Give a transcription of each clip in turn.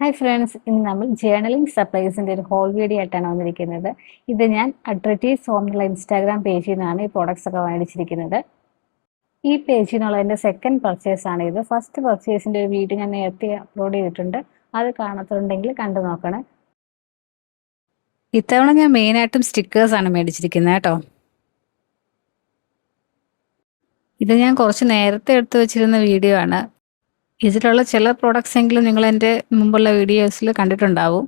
Hi friends, ഇന്ന് നമ്മൾ journaling സപ്ലൈസിൻ്റെ ഒരു ഹോൾ വീഡിയോ ആയിട്ടാണ് വന്നിരിക്കുന്നത്. ഇത് ഞാൻ അഡ്രറ്റീസ് ഹോമിലുള്ള ഇൻസ്റ്റാഗ്രാം പേജിൽ നിന്നാണ് ഈ പ്രോഡക്ട്സ് ഒക്കെ മേടിച്ചിരിക്കുന്നത്. ഈ പേജിൽ നിന്നുള്ള എൻ്റെ സെക്കൻഡ് പർച്ചേസ് ആണ് ഇത്. ഫസ്റ്റ് പർച്ചേസിൻ്റെ ഒരു വീഡിയോ ഞാൻ നേരത്തെ അപ്ലോഡ് ചെയ്തിട്ടുണ്ട്. അത് കാണാത്തുണ്ടെങ്കിൽ കണ്ടു നോക്കണം. ഇത്തവണ ഞാൻ മെയിനായിട്ടും സ്റ്റിക്കേഴ്സാണ് മേടിച്ചിരിക്കുന്നത് കേട്ടോ. ഇത് ഞാൻ കുറച്ച് നേരത്തെ എടുത്തു വെച്ചിരുന്ന വീഡിയോ ആണ്. ഇതിലുള്ള ചില പ്രോഡക്ട്സ് എങ്കിലും നിങ്ങൾ എൻ്റെ മുമ്പുള്ള വീഡിയോസിൽ കണ്ടിട്ടുണ്ടാവും.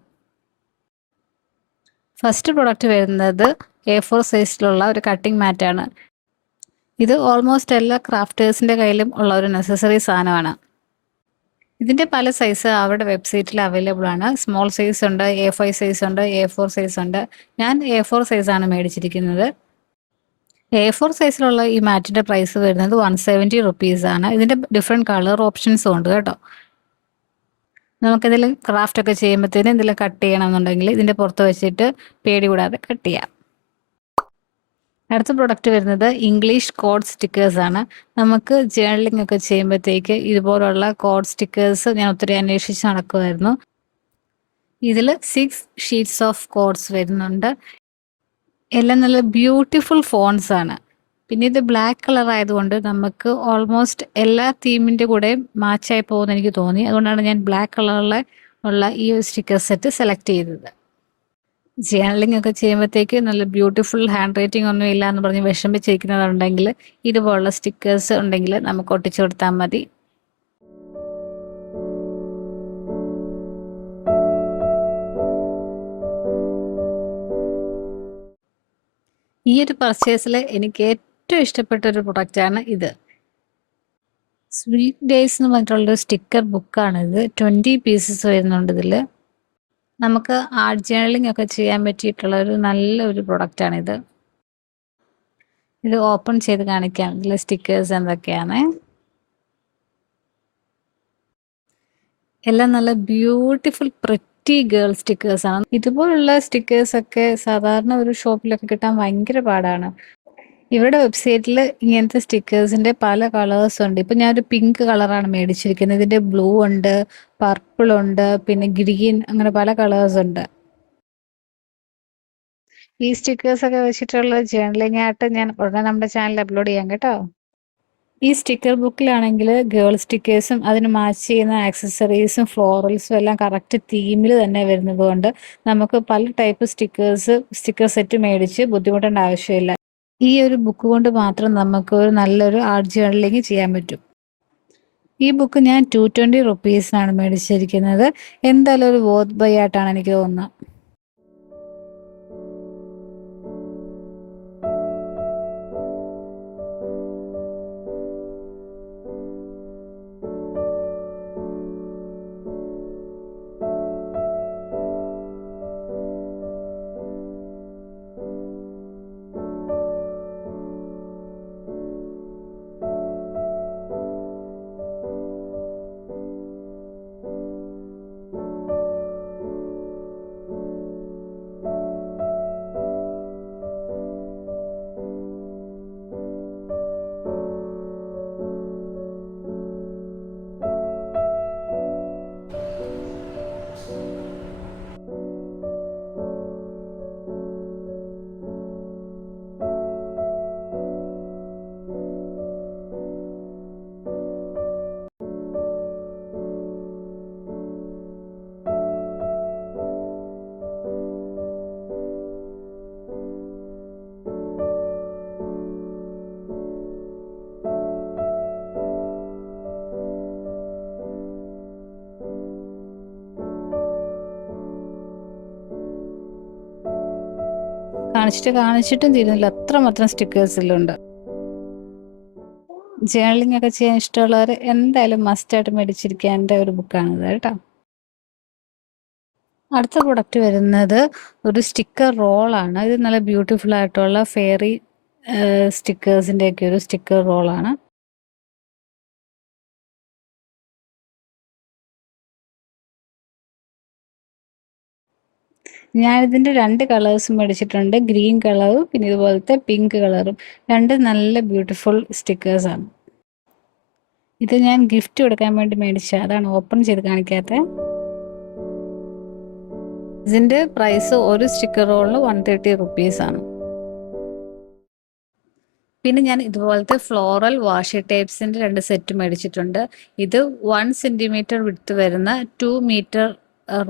ഫസ്റ്റ് പ്രൊഡക്റ്റ് വരുന്നത് A4 സൈസിലുള്ള ഒരു കട്ടിംഗ് മാറ്റാണ്. ഇത് ഓൾമോസ്റ്റ് എല്ലാ ക്രാഫ്റ്റേഴ്സിൻ്റെ കയ്യിലും ഉള്ള ഒരു നെസസറി സാധനമാണ്. ഇതിൻ്റെ പല സൈസ് അവരുടെ വെബ്സൈറ്റിൽ അവൈലബിൾ ആണ്. സ്മോൾ സൈസ് ഉണ്ട്, A5 സൈസ് ഉണ്ട്, A4 സൈസ് ഉണ്ട്. ഞാൻ A4 സൈസാണ് മേടിച്ചിരിക്കുന്നത്. A4 സൈസിലുള്ള ഈ മാറ്റിൻ്റെ പ്രൈസ് വരുന്നത് 170 റുപ്പീസാണ്. ഇതിൻ്റെ ഡിഫറെൻറ്റ് കളർ ഓപ്ഷൻസും ഉണ്ട് കേട്ടോ. നമുക്കിതിൽ ക്രാഫ്റ്റ് ഒക്കെ ചെയ്യുമ്പോഴത്തേനും ഇതിൽ കട്ട് ചെയ്യണമെന്നുണ്ടെങ്കിൽ ഇതിൻ്റെ പുറത്ത് വെച്ചിട്ട് പേടി കൂടാതെ കട്ട് ചെയ്യാം. അടുത്ത പ്രൊഡക്റ്റ് വരുന്നത് ഇംഗ്ലീഷ് കോഡ് സ്റ്റിക്കേഴ്സാണ്. നമുക്ക് ജേർണലിംഗ് ഒക്കെ ചെയ്യുമ്പോഴത്തേക്ക് ഇതുപോലുള്ള കോഡ് സ്റ്റിക്കേഴ്സ് ഞാൻ ഒത്തിരി അന്വേഷിച്ച് നടക്കുമായിരുന്നു. ഇതിൽ 6 ഷീറ്റ്സ് ഓഫ് കോഡ്സ് വരുന്നുണ്ട്. എല്ലാം നല്ല ബ്യൂട്ടിഫുൾ ഫോൺസ് ആണ്. പിന്നെ ഇത് ബ്ലാക്ക് കളർ ആയതുകൊണ്ട് നമുക്ക് ഓൾമോസ്റ്റ് എല്ലാ തീമിൻ്റെ കൂടെ മാച്ചായി പോകുമെന്ന് എനിക്ക് തോന്നി. അതുകൊണ്ടാണ് ഞാൻ ബ്ലാക്ക് കളറിലെ ഉള്ള ഈ ഒരു സ്റ്റിക്കർ സെറ്റ് സെലക്ട് ചെയ്തത്. ജേർണലിംഗ് ഒക്കെ ചെയ്യുമ്പോഴത്തേക്ക് നല്ല ബ്യൂട്ടിഫുൾ ഹാൻഡ് റൈറ്റിംഗ് ഒന്നും ഇല്ല എന്ന് പറഞ്ഞ് വിഷമിച്ചിരിക്കുന്നതുണ്ടെങ്കിൽ ഇതുപോലുള്ള സ്റ്റിക്കേഴ്സ് ഉണ്ടെങ്കിൽ നമുക്ക് ഒട്ടിച്ചു കൊടുത്താൽ മതി. ഈ ഒരു പർച്ചേസിൽ എനിക്ക് ഏറ്റവും ഇഷ്ടപ്പെട്ട ഒരു പ്രൊഡക്റ്റാണ് ഇത്. സ്വീറ്റ് ഡേയ്സ് എന്ന് പറഞ്ഞിട്ടുള്ളൊരു സ്റ്റിക്കർ ബുക്കാണിത്. 20 പീസസ് വരുന്നുണ്ട് ഇതിൽ. നമുക്ക് ആർട്ട് ജേർണലിംഗ് ഒക്കെ ചെയ്യാൻ പറ്റിയിട്ടുള്ള ഒരു നല്ലൊരു പ്രൊഡക്റ്റാണിത്. ഇത് ഓപ്പൺ ചെയ്ത് കാണിക്കാം ഇതിലെ സ്റ്റിക്കേഴ്സ് എന്തൊക്കെയാണ്. എല്ലാം നല്ല ബ്യൂട്ടിഫുൾ പ്രിറ്റി ഗേൾ സ്റ്റിക്കേഴ്സാണ്. ഇതുപോലുള്ള സ്റ്റിക്കേഴ്സൊക്കെ സാധാരണ ഒരു ഷോപ്പിലൊക്കെ കിട്ടാൻ ഭയങ്കര പാടാണ്. ഇവരുടെ വെബ്സൈറ്റിൽ ഇങ്ങനത്തെ സ്റ്റിക്കേഴ്സിൻ്റെ പല കളേഴ്സ് ഉണ്ട്. ഇപ്പം ഞാനൊരു പിങ്ക് കളറാണ് മേടിച്ചിരിക്കുന്നത്. ഇതിൻ്റെ ബ്ലൂ ഉണ്ട്, പർപ്പിൾ ഉണ്ട്, പിന്നെ ഗ്രീൻ, അങ്ങനെ പല കളേഴ്സ് ഉണ്ട്. ഈ സ്റ്റിക്കേഴ്സൊക്കെ വെച്ചിട്ടുള്ള ജേർണലിംഗ് ആയിട്ട് ഞാൻ ഉടനെ നമ്മുടെ ചാനലിൽ അപ്ലോഡ് ചെയ്യാം കേട്ടോ. ഈ സ്റ്റിക്കർ ബുക്കിലാണെങ്കിൽ ഗേൾ സ്റ്റിക്കേഴ്സും അതിന് മാച്ച് ചെയ്യുന്ന ആക്സസറീസും ഫ്ലോറൽസും എല്ലാം കറക്റ്റ് തീമിൽ തന്നെ വരുന്നത് കൊണ്ട് നമുക്ക് പല ടൈപ്പ് സ്റ്റിക്കർ സെറ്റ് മേടിച്ച് ബുദ്ധിമുട്ടേണ്ട ആവശ്യമില്ല. ഈ ഒരു ബുക്ക് കൊണ്ട് മാത്രം നമുക്ക് ഒരു നല്ലൊരു ആർട്ട് ജേർണലിംഗ് ചെയ്യാൻ പറ്റും. ഈ ബുക്ക് ഞാൻ 220 റുപ്പീസിനാണ് മേടിച്ചിരിക്കുന്നത്. എന്തായാലും ഒരു വർത്ത് ബൈ ആയിട്ടാണ് എനിക്ക് തോന്നുന്നത്. കാണിച്ചിട്ടും തീരുന്നില്ല, അത്രമാത്രം സ്റ്റിക്കേഴ്സിലുണ്ട്. ജേർണലിംഗ് ഒക്കെ ചെയ്യാൻ ഇഷ്ടമുള്ളവർ എന്തായാലും മസ്റ്റായിട്ട് മേടിച്ചിരിക്കേണ്ട ഒരു ബുക്കാണിത് കേട്ടോ. അടുത്ത പ്രൊഡക്റ്റ് വരുന്നത് ഒരു സ്റ്റിക്കർ റോളാണ്. ഇത് നല്ല ബ്യൂട്ടിഫുൾ ആയിട്ടുള്ള ഫെയറി സ്റ്റിക്കേഴ്സിൻ്റെയൊക്കെ ഒരു സ്റ്റിക്കർ റോളാണ്. ഞാനിതിൻ്റെ 2 കളേഴ്സും മേടിച്ചിട്ടുണ്ട്. ഗ്രീൻ കളറും പിന്നെ ഇതുപോലത്തെ പിങ്ക് കളറും. 2 നല്ല ബ്യൂട്ടിഫുൾ സ്റ്റിക്കേഴ്സാണ്. ഇത് ഞാൻ ഗിഫ്റ്റ് കൊടുക്കാൻ വേണ്ടി മേടിച്ച, അതാണ് ഓപ്പൺ ചെയ്ത് കാണിക്കാത്തത്. ഇതിൻ്റെ പ്രൈസ് ഒരു സ്റ്റിക്കർ റോളിന് 130 റുപ്പീസാണ്. പിന്നെ ഞാൻ ഇതുപോലത്തെ ഫ്ലോറൽ വാഷി ടേപ്സിൻ്റെ 2 സെറ്റ് മേടിച്ചിട്ടുണ്ട്. ഇത് 1 സെൻറ്റിമീറ്റർ വിഡ്ത്ത് വരുന്ന 2 മീറ്റർ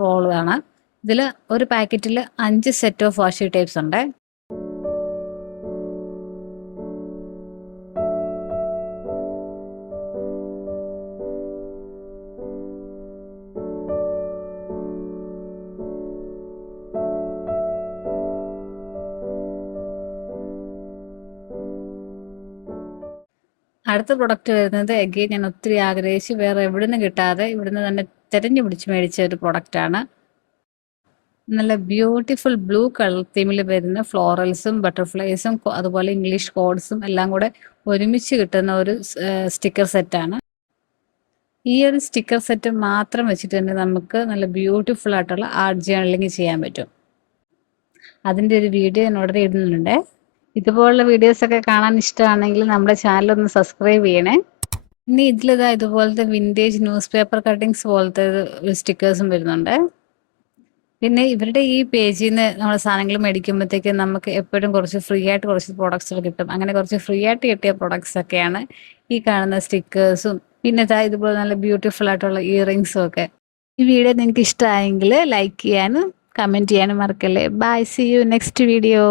റോളാണ്. ഇതിൽ ഒരു പാക്കറ്റിൽ 5 സെറ്റ് ഓഫ് വാഷി ടേപ്സ് ഉണ്ട്. അടുത്ത പ്രൊഡക്റ്റ് വരുന്നത് എഗെയിൻ ഞാൻ ഒത്തിരി ആഗ്രഹിച്ച് വേറെ എവിടുന്ന് കിട്ടാതെ ഇവിടുന്ന് തന്നെ തിരഞ്ഞു പിടിച്ച് മേടിച്ച ഒരു പ്രൊഡക്റ്റാണ്. നല്ല ബ്യൂട്ടിഫുൾ ബ്ലൂ കളർ തീമിൽ വരുന്ന ഫ്ലോറൽസും ബട്ടർഫ്ലൈസും അതുപോലെ ഇംഗ്ലീഷ് കോഡ്സും എല്ലാം കൂടെ ഒരുമിച്ച് കിട്ടുന്ന ഒരു സ്റ്റിക്കർ സെറ്റാണ്. ഈ ഒരു സ്റ്റിക്കർ സെറ്റ് മാത്രം വെച്ചിട്ട് തന്നെ നമുക്ക് നല്ല ബ്യൂട്ടിഫുൾ ആയിട്ടുള്ള ആർട്ട് ജേർണലിംഗ് ചെയ്യാൻ പറ്റും. അതിൻ്റെ ഒരു വീഡിയോ ഞാൻ ഉടനെ ഇടുന്നുണ്ട്. ഇതുപോലുള്ള വീഡിയോസൊക്കെ കാണാൻ ഇഷ്ടമാണെങ്കിൽ നമ്മുടെ ചാനലൊന്ന് സബ്സ്ക്രൈബ് ചെയ്യണേ. ഇനി ഇതിലിതാ ഇതുപോലത്തെ വിൻറ്റേജ് ന്യൂസ് പേപ്പർ കട്ടിങ്സ് പോലത്തെ സ്റ്റിക്കേഴ്സും വരുന്നുണ്ട്. പിന്നെ ഇവരുടെ ഈ പേജിൽ നിന്ന് നമ്മൾ സാധനങ്ങൾ മേടിക്കുമ്പോഴത്തേക്ക് നമുക്ക് എപ്പോഴും കുറച്ച് ഫ്രീ ആയിട്ട് കുറച്ച് പ്രോഡക്ട്സുകൾ കിട്ടും. അങ്ങനെ കുറച്ച് ഫ്രീ ആയിട്ട് കിട്ടിയ പ്രോഡക്ട്സ് ഒക്കെയാണ് ഈ കാണുന്ന സ്റ്റിക്കേഴ്സും പിന്നെ ഇതുപോലെ നല്ല ബ്യൂട്ടിഫുൾ ആയിട്ടുള്ള ഇയറിങ്സും ഒക്കെ. ഈ വീഡിയോ നിങ്ങൾക്ക് ഇഷ്ടമായെങ്കിൽ ലൈക്ക് ചെയ്യാനും കമൻറ്റ് ചെയ്യാനും മറക്കല്ലേ. Bye, see you next video.